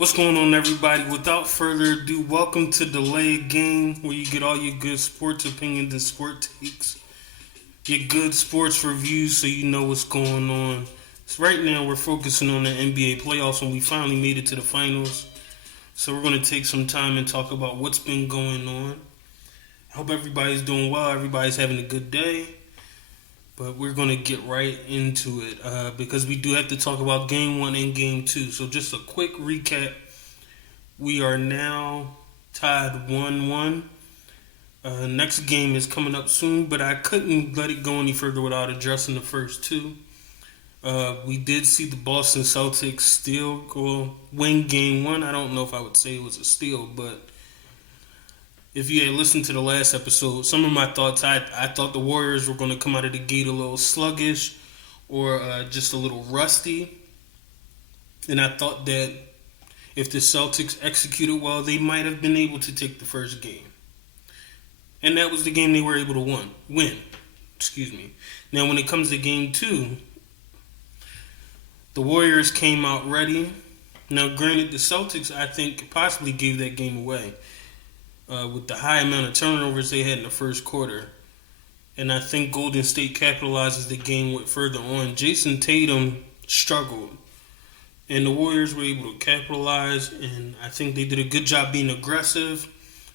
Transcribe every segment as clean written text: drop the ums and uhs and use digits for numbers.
What's going on, everybody? Without further ado, welcome to Delay Game, where you get all your good sports opinions and sport takes, your good sports reviews, so you know what's going on. So right now, we're focusing on the NBA playoffs, and we finally made it to the finals. So we're going to take some time and talk about what's been going on. I hope everybody's doing well. Everybody's having a good day. But we're going to get right into it because we do have to talk about Game 1 and Game 2. So just a quick recap. We are now tied 1-1. Next game is coming up soon, but I couldn't let it go any further without addressing the first two. We did see the Boston Celtics win Game 1. I don't know if I would say it was a steal, but if you had listened to the last episode, some of my thoughts, I thought the Warriors were going to come out of the gate a little sluggish or just a little rusty. And I thought that if the Celtics executed well, they might have been able to take the first game. And that was the game they were able to win. Now, when it comes to Game 2, the Warriors came out ready. Now, granted, the Celtics, I think, possibly gave that game away. With the high amount of turnovers they had in the first quarter. And I think Golden State capitalizes the game went further on. Jason Tatum struggled. And the Warriors were able to capitalize. And I think they did a good job being aggressive,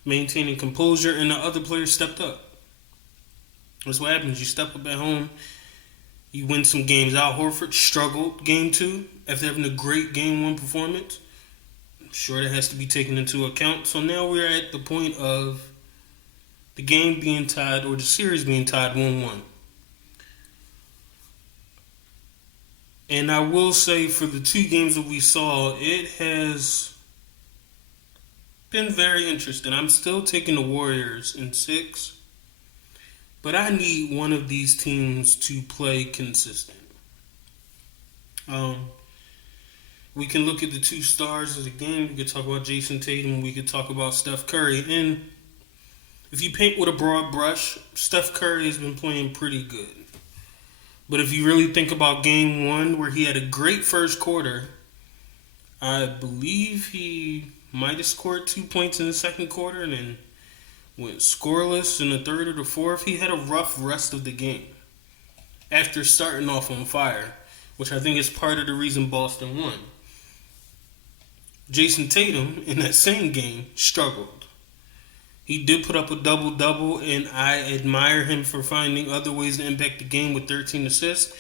maintaining composure, and the other players stepped up. That's what happens. You step up at home, you win some games. Al Horford struggled Game 2 after having a great Game 1 performance. Sure, that has to be taken into account. So now we're at the point of the game being tied, or the series being tied 1-1. And I will say, for the two games that we saw, it has been very interesting. I'm still taking the Warriors in 6, but I need one of these teams to play consistent. We can look at the two stars of the game. We could talk about Jason Tatum. We could talk about Steph Curry. And if you paint with a broad brush, Steph Curry has been playing pretty good. But if you really think about Game 1, where he had a great first quarter, I believe he might have scored 2 points in the second quarter and then went scoreless in the third or the fourth. He had a rough rest of the game after starting off on fire, which I think is part of the reason Boston won. Jason Tatum, in that same game, struggled. He did put up a double-double, and I admire him for finding other ways to impact the game with 13 assists,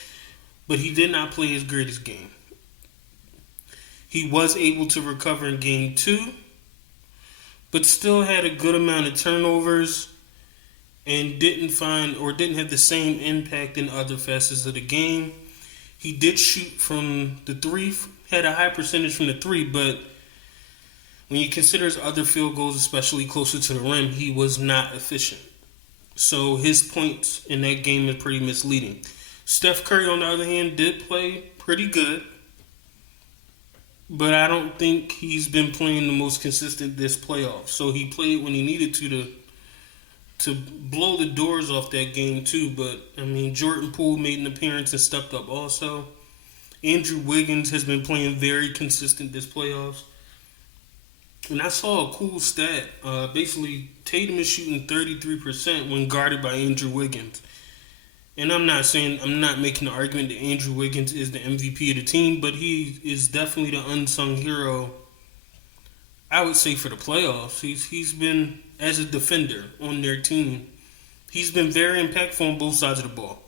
but he did not play his greatest game. He was able to recover in Game 2, but still had a good amount of turnovers and didn't have the same impact in other facets of the game. He did shoot from the 3, had a high percentage from the 3, but when you consider his other field goals, especially closer to the rim, he was not efficient. So his points in that game is pretty misleading. Steph Curry, on the other hand, did play pretty good, but I don't think he's been playing the most consistent this playoff. So he played when he needed to blow the doors off that game too. But, I mean, Jordan Poole made an appearance and stepped up also. Andrew Wiggins has been playing very consistent this playoffs. And I saw a cool stat. Basically, Tatum is shooting 33% when guarded by Andrew Wiggins. And I'm not making the argument that Andrew Wiggins is the MVP of the team, but he is definitely the unsung hero, I would say, for the playoffs. He's been, as a defender on their team, he's been very impactful on both sides of the ball.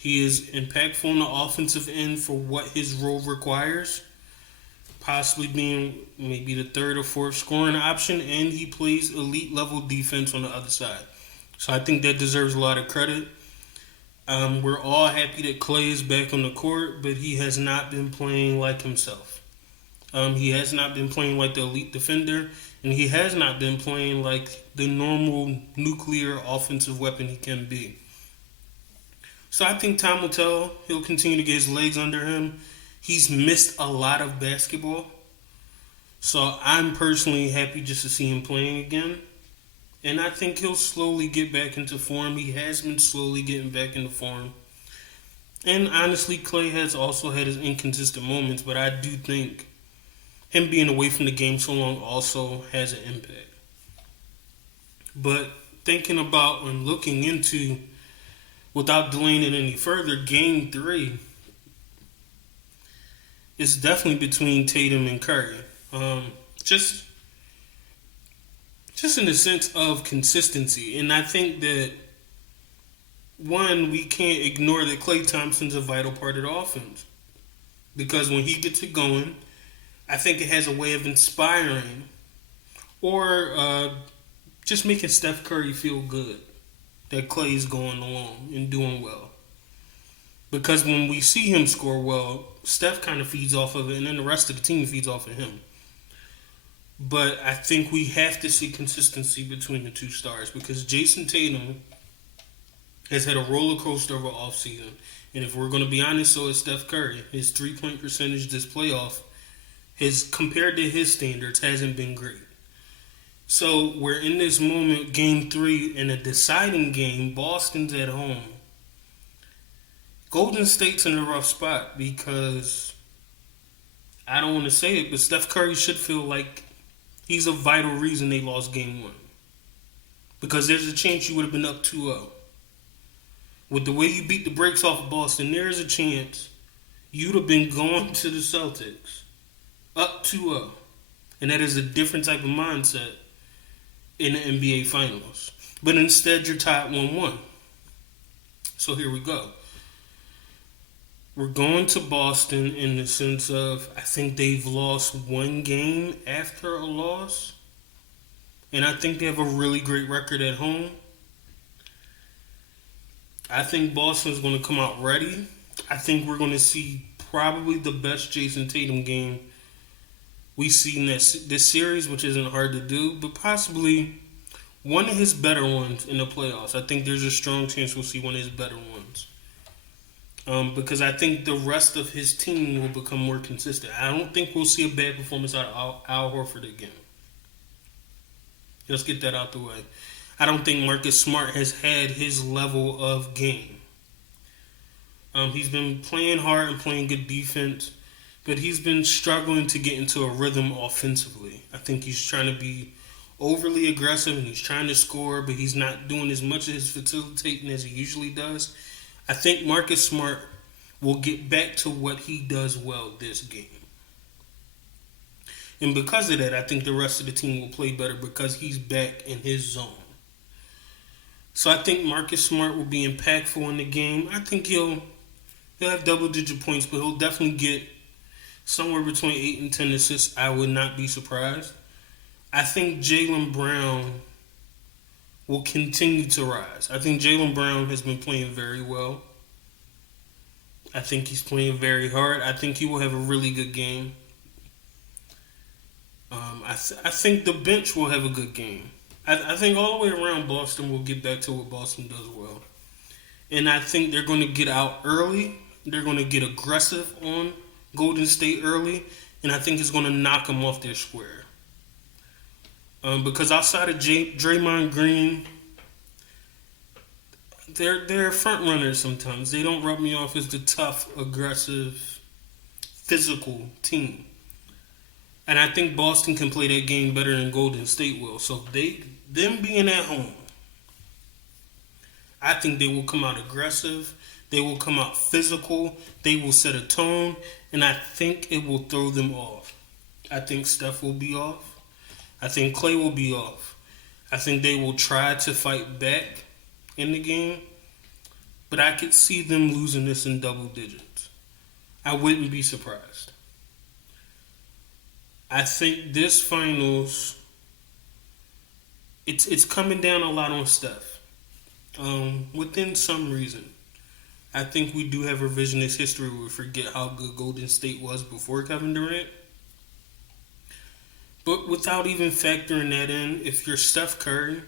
He is impactful on the offensive end for what his role requires, possibly being maybe the third or fourth scoring option, and he plays elite level defense on the other side. So I think that deserves a lot of credit. We're all happy that Klay is back on the court, but he has not been playing like himself. He has not been playing like the elite defender, and he has not been playing like the normal nuclear offensive weapon he can be. So I think time will tell. He'll continue to get his legs under him. He's missed a lot of basketball. So I'm personally happy just to see him playing again. And I think he'll slowly get back into form. He has been slowly getting back into form. And honestly, Klay has also had his inconsistent moments, but I do think him being away from the game so long also has an impact. But thinking about and looking into, without delaying it any further, game three is definitely between Tatum and Curry. Just just in the sense of consistency. And I think that, one, we can't ignore that Klay Thompson's a vital part of the offense. Because when he gets it going, I think it has a way of inspiring or just making Steph Curry feel good that Klay's going along and doing well. Because when we see him score well, Steph kind of feeds off of it, and then the rest of the team feeds off of him. But I think we have to see consistency between the two stars because Jason Tatum has had a roller coaster of an offseason. And if we're going to be honest, so is Steph Curry. His 3-point percentage this playoff, compared to his standards, hasn't been great. So we're in this moment, game three, in a deciding game. Boston's at home. Golden State's in a rough spot because, I don't want to say it, but Steph Curry should feel like he's a vital reason they lost game one. Because there's a chance you would have been up 2-0. With the way you beat the brakes off of Boston, there's a chance you'd have been going to the Celtics up 2-0. And that is a different type of mindset in the NBA Finals. But instead, you're tied 1-1. So here we go. We're going to Boston in the sense of, I think they've lost one game after a loss. And I think they have a really great record at home. I think Boston's going to come out ready. I think we're going to see probably the best Jason Tatum game we've seen this series, which isn't hard to do, but possibly one of his better ones in the playoffs. I think there's a strong chance we'll see one of his better ones. Because I think the rest of his team will become more consistent. I don't think we'll see a bad performance out of Al Horford again. Let's get that out the way. I don't think Marcus Smart has had his level of game. He's been playing hard and playing good defense, but he's been struggling to get into a rhythm offensively. I think he's trying to be overly aggressive and he's trying to score, but he's not doing as much of his facilitating as he usually does. I think Marcus Smart will get back to what he does well this game. And because of that, I think the rest of the team will play better because he's back in his zone. So I think Marcus Smart will be impactful in the game. I think he'll have double-digit points, but he'll definitely get somewhere between 8 and 10 assists. I would not be surprised. I think Jaylen Brown will continue to rise. I think Jaylen Brown has been playing very well. I think he's playing very hard. I think he will have a really good game. I think the bench will have a good game. I think all the way around Boston will get back to what Boston does well. And I think they're going to get out early. They're going to get aggressive on Golden State early. And I think it's going to knock them off their square. Because outside of Draymond Green, they're front runners sometimes. They don't rub me off as the tough, aggressive, physical team. And I think Boston can play that game better than Golden State will. So them being at home, I think they will come out aggressive. They will come out physical. They will set a tone. And I think it will throw them off. I think Steph will be off. I think Klay will be off. I think they will try to fight back in the game. But I could see them losing this in double digits. I wouldn't be surprised. I think this finals, it's coming down a lot on Steph. Within some reason. I think we do have revisionist history where we forget how good Golden State was before Kevin Durant. But without even factoring that in, if you're Steph Curry,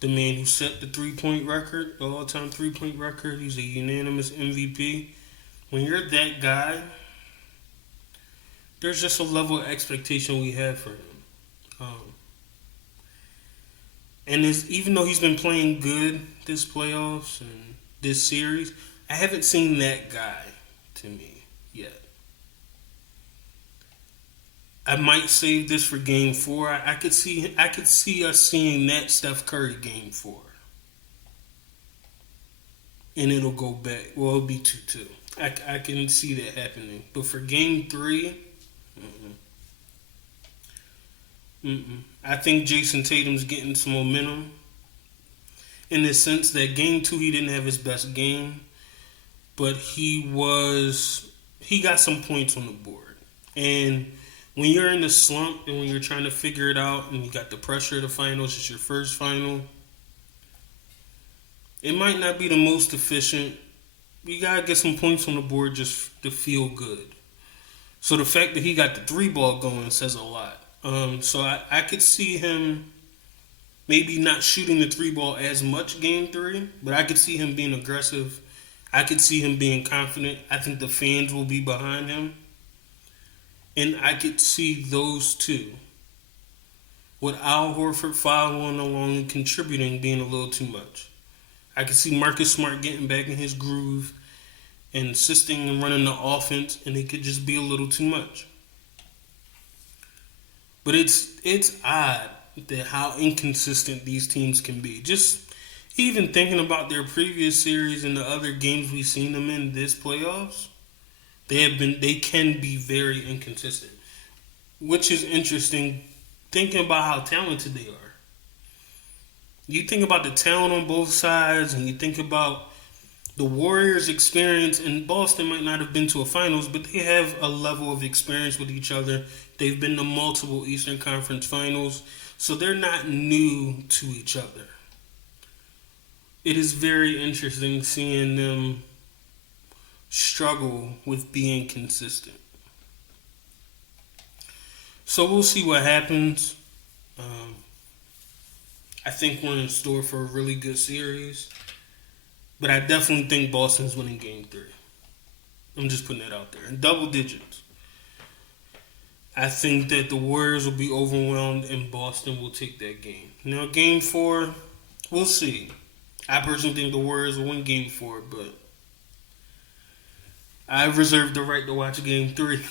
the man who set the 3-point record, the all-time 3-point record, he's a unanimous MVP. When you're that guy, there's just a level of expectation we have for him. And even though he's been playing good this playoffs and this series, I haven't seen that guy to me yet. I might save this for Game 4. I could see us seeing that Steph Curry Game 4, and it'll go back. Well, it'll be 2-2. I can see that happening. But for Game 3, I think Jason Tatum's getting some momentum in the sense that Game 2 he didn't have his best game, but he got some points on the board. And when you're in the slump and when you're trying to figure it out and you got the pressure of the finals, it's your first final, it might not be the most efficient. You gotta get some points on the board just to feel good. So the fact that he got the 3 ball going says a lot. So I could see him maybe not shooting the 3 ball as much Game 3, but I could see him being aggressive. I could see him being confident. I think the fans will be behind him. And I could see those two, with Al Horford following along and contributing, being a little too much. I could see Marcus Smart getting back in his groove and assisting and running the offense, and it could just be a little too much. But it's odd that how inconsistent these teams can be. Just even thinking about their previous series and the other games we've seen them in this playoffs, they can be very inconsistent, which is interesting. Thinking about how talented they are, you think about the talent on both sides, and you think about the Warriors' experience. And Boston might not have been to a finals, but they have a level of experience with each other. They've been to multiple Eastern Conference finals, so they're not new to each other. It is very interesting seeing them struggle with being consistent. So we'll see what happens. I think we're in store for a really good series, but I definitely think Boston's winning Game 3. I'm just putting that out there. In double digits. I think that the Warriors will be overwhelmed and Boston will take that game. Now, Game 4, we'll see. I personally think the Warriors will win Game 4, but I reserve the right to watch Game 3.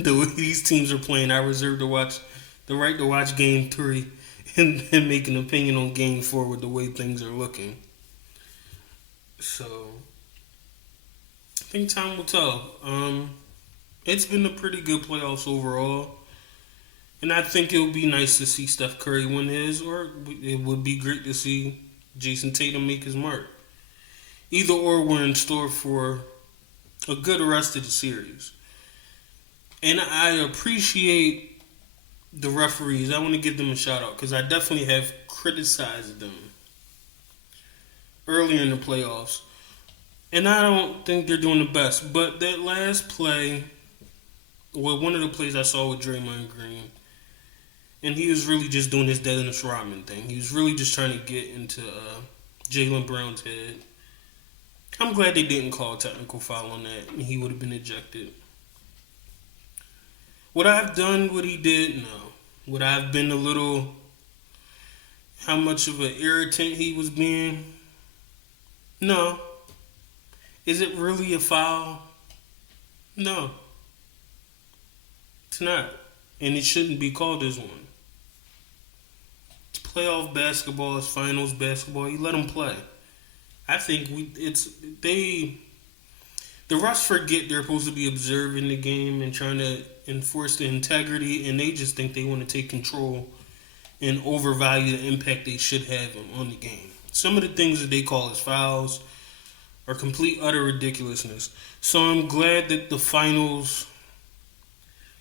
The way these teams are playing, I reserve the right to watch Game 3 and then make an opinion on Game 4 with the way things are looking. So, I think time will tell. It's been a pretty good playoffs overall. And I think it would be nice to see Steph Curry win his, or it would be great to see Jason Tatum make his mark. Either or, we're in store for a good rest of the series. And I appreciate the referees. I want to give them a shout out because I definitely have criticized them earlier in the playoffs. And I don't think they're doing the best. But that last play, one of the plays I saw with Draymond Green, and he was really just doing his Dennis Rodman thing. He was really just trying to get into Jaylen Brown's head. I'm glad they didn't call a technical foul on that, and he would have been ejected. Would I have done what he did? No. Would I have been a little... how much of an irritant he was being? No. Is it really a foul? No. It's not. And it shouldn't be called as one. It's playoff basketball. It's finals basketball. You let them play. I think the refs forget they're supposed to be observing the game and trying to enforce the integrity, and they just think they want to take control and overvalue the impact they should have on the game. Some of the things that they call as fouls are complete, utter ridiculousness. So I'm glad that the finals,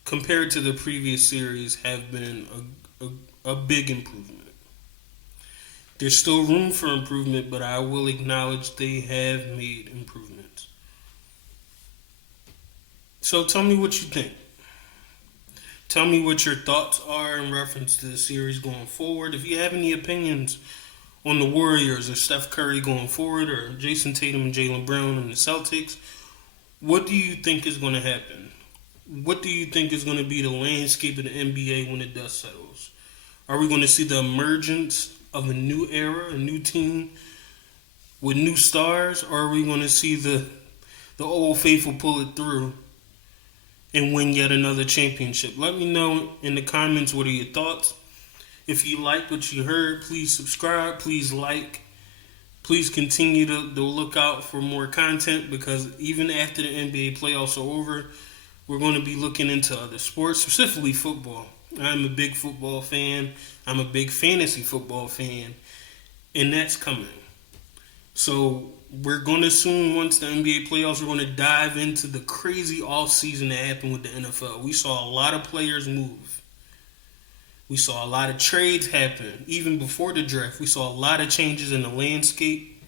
compared to the previous series, have been a big improvement. There's still room for improvement, but I will acknowledge they have made improvements. So tell me what you think. Tell me what your thoughts are in reference to the series going forward. If you have any opinions on the Warriors or Steph Curry going forward, or Jason Tatum and Jaylen Brown and the Celtics, what do you think is going to happen? What do you think is going to be the landscape of the NBA when the dust settles? Are we going to see the emergence of a new era, a new team with new stars, or are we going to see the old faithful pull it through and win yet another championship. Let me know in the comments what are your thoughts. If you liked what you heard, please subscribe, please like. Please continue to look out for more content, because even after the NBA playoffs are over, we're going to be looking into other sports, specifically football. I'm a big football fan. I'm a big fantasy football fan, and that's coming. So we're going to soon, once the NBA playoffs, we're going to dive into the crazy offseason that happened with the NFL. We saw a lot of players move. We saw a lot of trades happen. Even before the draft, we saw a lot of changes in the landscape.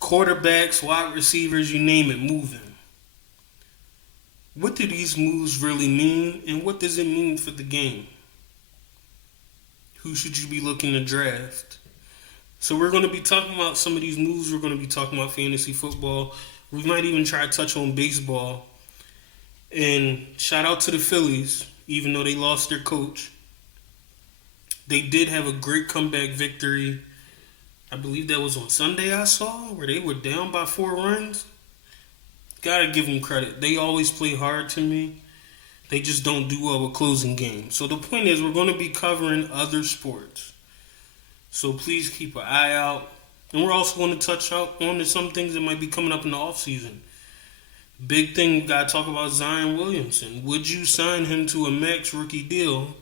Quarterbacks, wide receivers, you name it, moving. What do these moves really mean, and what does it mean for the game? Who should you be looking to draft? So we're going to be talking about some of these moves. We're going to be talking about fantasy football. We might even try to touch on baseball. And shout out to the Phillies, even though they lost their coach. They did have a great comeback victory. I believe that was on Sunday I saw, where they were down by 4 runs. Gotta give them credit. They always play hard to me. They just don't do well with closing games. So the point is, we're going to be covering other sports. So please keep an eye out. And we're also going to touch on some things that might be coming up in the offseason. Big thing, we got to talk about Zion Williamson. Would you sign him to a max rookie deal,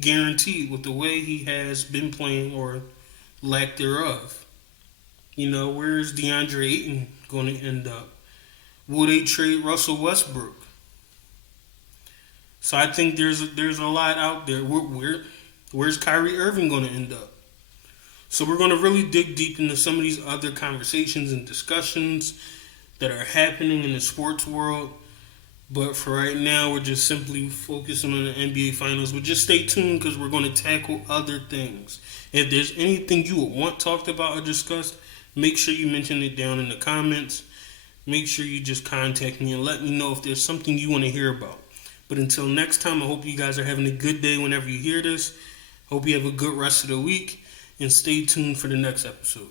guaranteed, with the way he has been playing or lack thereof? Where's DeAndre Ayton going to end up? Will they trade Russell Westbrook? So I think there's a lot out there. Where's Kyrie Irving going to end up? So we're going to really dig deep into some of these other conversations and discussions that are happening in the sports world. But for right now, we're just simply focusing on the NBA Finals. But just stay tuned, because we're going to tackle other things. If there's anything you would want talked about or discussed, make sure you mention it down in the comments. Make sure you just contact me and let me know if there's something you want to hear about. But until next time, I hope you guys are having a good day whenever you hear this. Hope you have a good rest of the week. And stay tuned for the next episode.